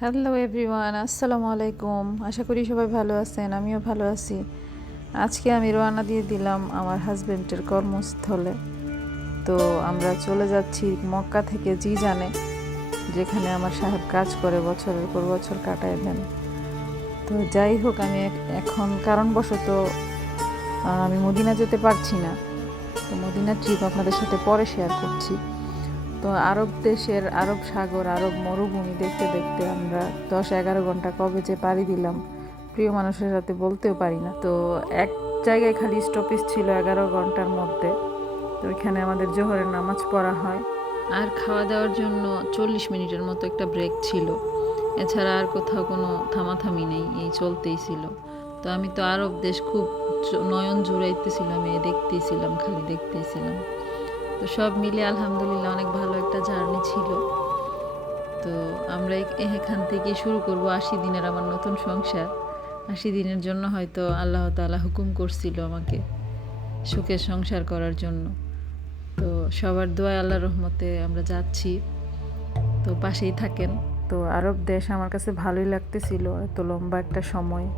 Hello everyone, আসসালামু আলাইকুম। আশা করি সবাই ভালো আছেন, আমিও ভালো আছি। আজকে আমি রওনা দিয়ে দিলাম আমার হাজব্যান্ডের কর্মস্থলে। তো আমরা চলে যাচ্ছি মক্কা থেকে জিজানে, যেখানে আমার সাহেব কাজ করে, বছরের পর বছর কাটায় দেন। তো যাই হোক, আমি এখন কারণবশত আমি মদিনা যেতে পারছি না। তো মদিনার ট্রিপ আপনাদের সাথে পরে শেয়ার করছি। তো আরব দেশের, আরব সাগর, আরব মরুভূমি দেখতে দেখতে আমরা 10-11 ঘন্টা কবে যে পাড়ি দিলাম, প্রিয় মানুষের সাথে বলতেও পারি না। তো এক জায়গায় খালি স্টপেজ ছিল 11 ঘন্টার মধ্যে। তো ওইখানে আমাদের জোহরের নামাজ পড়া হয়, আর খাওয়া দাওয়ার জন্য 40 মিনিটের মতো একটা ব্রেক ছিল। এছাড়া আর কোথাও কোনো থামাথামি নেই, এই চলতেই ছিল। তো আমি তো আরব দেশ খুব নয়ন জুড়াইতেছিলাম, দেখতেইছিলাম, খালি দেখতেইছিলাম। তো সব মিলে আলহামদুলিল্লাহ অনেক ভালো একটা জার্নি ছিল। তো আমরা এখান থেকে শুরু করব 80 দিনের আমার নতুন সংসার। 80 দিনের জন্য হয়তো আল্লাহ তাআলা হুকুম করছিল আমাকে সুখের সংসার করার জন্য। তো সবার দোয়া, আল্লাহর রহমতে আমরা যাচ্ছি। তো পাশেই থাকেন। তো আরব দেশ আমার কাছে ভালোই লাগতেছিল, এত লম্বা একটা সময়।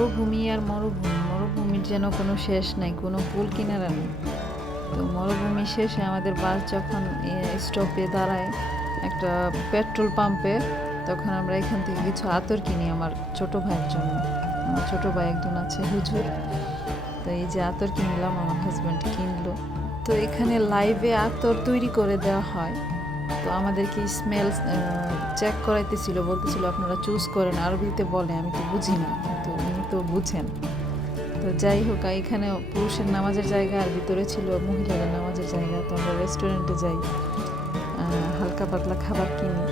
মরুভূমি আর মরুভূমি, মরুভূমির যেন কোনো শেষ নাই, কোনো কুল কিনারা নেই। তো মরুভূমি শেষে আমাদের বাস যখন স্টপে দাঁড়ায় একটা পেট্রোল পাম্পে, তখন আমরা এখান থেকে কিছু আতর কিনি আমার ছোট ভাইয়ের জন্য। আমার ছোট ভাই একজন আছে হুজুর, তো এই যে আতর কিনলাম, আমার হাজব্যান্ড কিনলো। তো এখানে লাইভে আতর তৈরি করে দেওয়া হয়। তো আমাদেরকে স্মেল চেক করাইতেছিল, বলতেছিল আপনারা চুজ করেন, আরবিতে বলে, আমি তো বুঝি না, তো উনি তো বুঝেন। তো যাই হোক, এখানে পুরুষের নামাজের জায়গা আর ভিতরে ছিল মহিলাদের নামাজের জায়গা। তো আমরা রেস্টুরেন্টে যাই, হালকা পাতলা খাবার কিনি।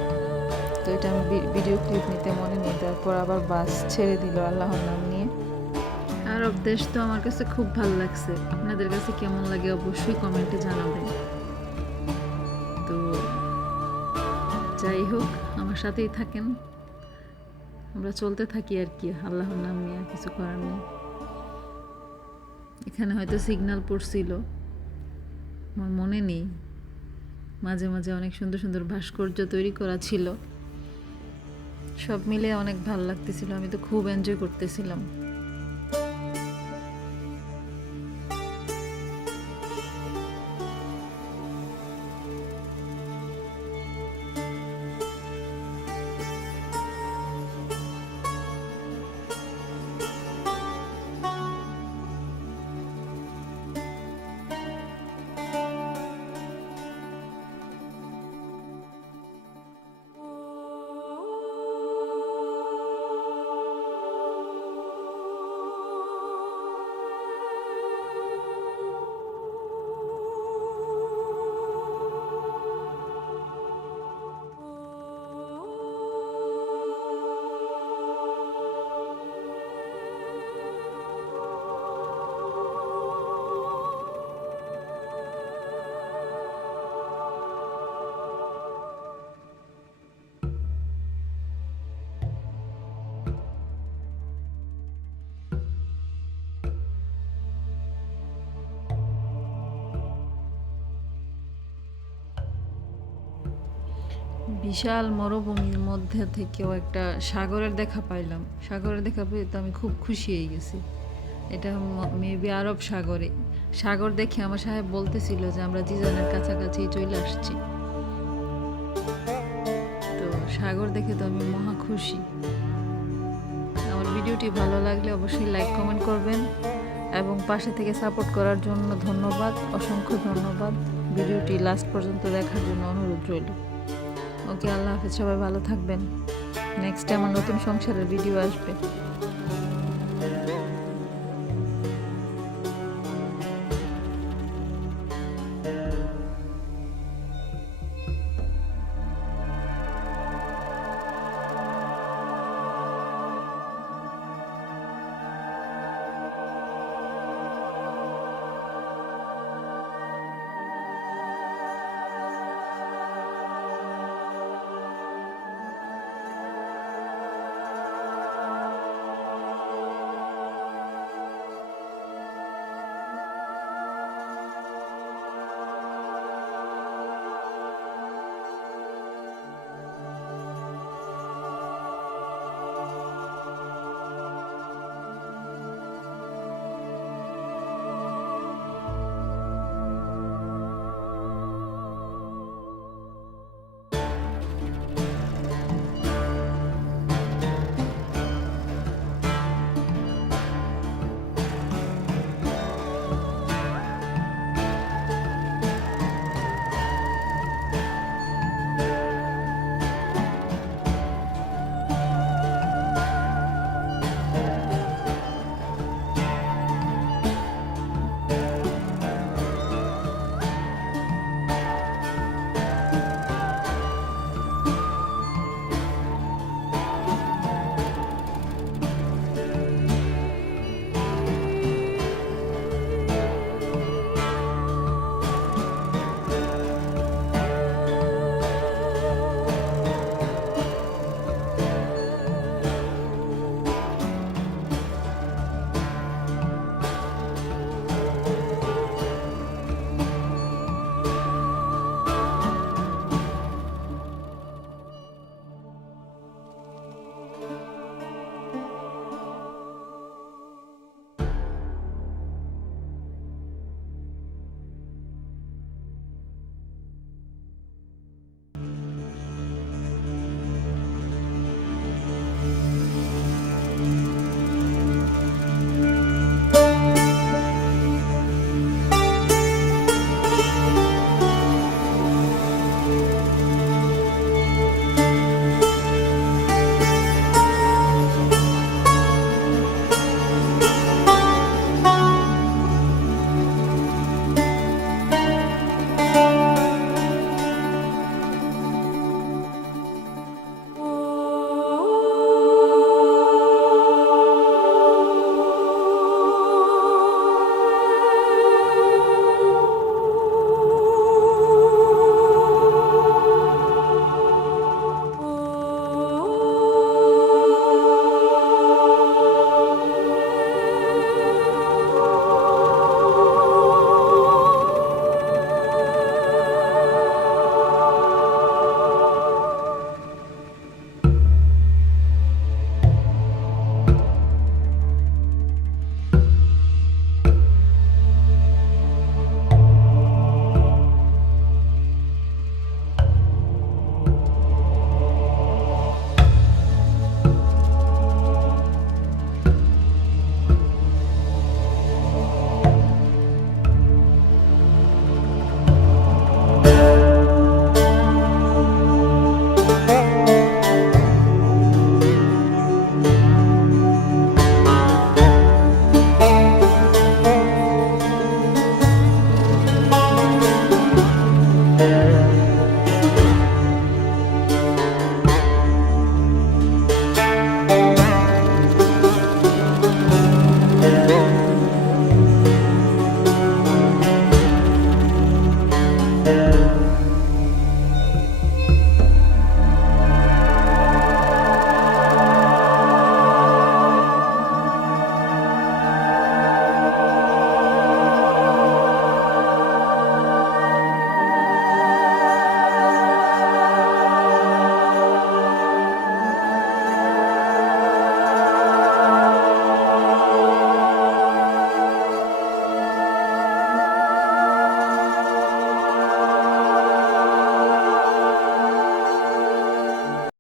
তো এটা আমি ভিডিও ক্লিপ নিতে মনে নেই। তারপর আবার বাস ছেড়ে দিল আল্লাহর নাম নিয়ে। আরব দেশ তো আমার কাছে খুব ভালো লাগছে। আপনাদের কাছে কেমন লাগে অবশ্যই কমেন্টে জানাবেন। তো যাই হোক, আমার সাথেই থাকেন, আমরা চলতে থাকি আর কি, আল্লাহর নাম নিয়ে, কিছু করার নেই। এখানে হয়তো সিগন্যাল পড়ছিল, আমার মনে নেই। মাঝে মাঝে অনেক সুন্দর সুন্দর ভাস্কর্য তৈরি করা ছিল। সব মিলে অনেক ভালো লাগতেছিল, আমি তো খুব এনজয় করতেছিলাম। বিশাল মরুভূমির মধ্যে থেকেও একটা সাগরের দেখা পাইলাম। সাগরের দেখা পেয়ে তো আমি খুব খুশি হয়ে গেছি। এটা মেবি আরব সাগরে। সাগর দেখে আমার সাহেব বলতেছিল যে আমরা জিজানের কাছাকাছি চলে আসছি। তো সাগর দেখে তো আমি মহা খুশি। আমার ভিডিওটি ভালো লাগলে অবশ্যই লাইক কমেন্ট করবেন, এবং পাশে থেকে সাপোর্ট করার জন্য ধন্যবাদ, অসংখ্য ধন্যবাদ। ভিডিওটি লাস্ট পর্যন্ত দেখার জন্য অনুরোধ রইল। ওকে, আল্লাহ হাফেজ, সবাই ভালো থাকবেন। নেক্সট আমার নতুন সংসারের ভিডিও আসবে। Yeah.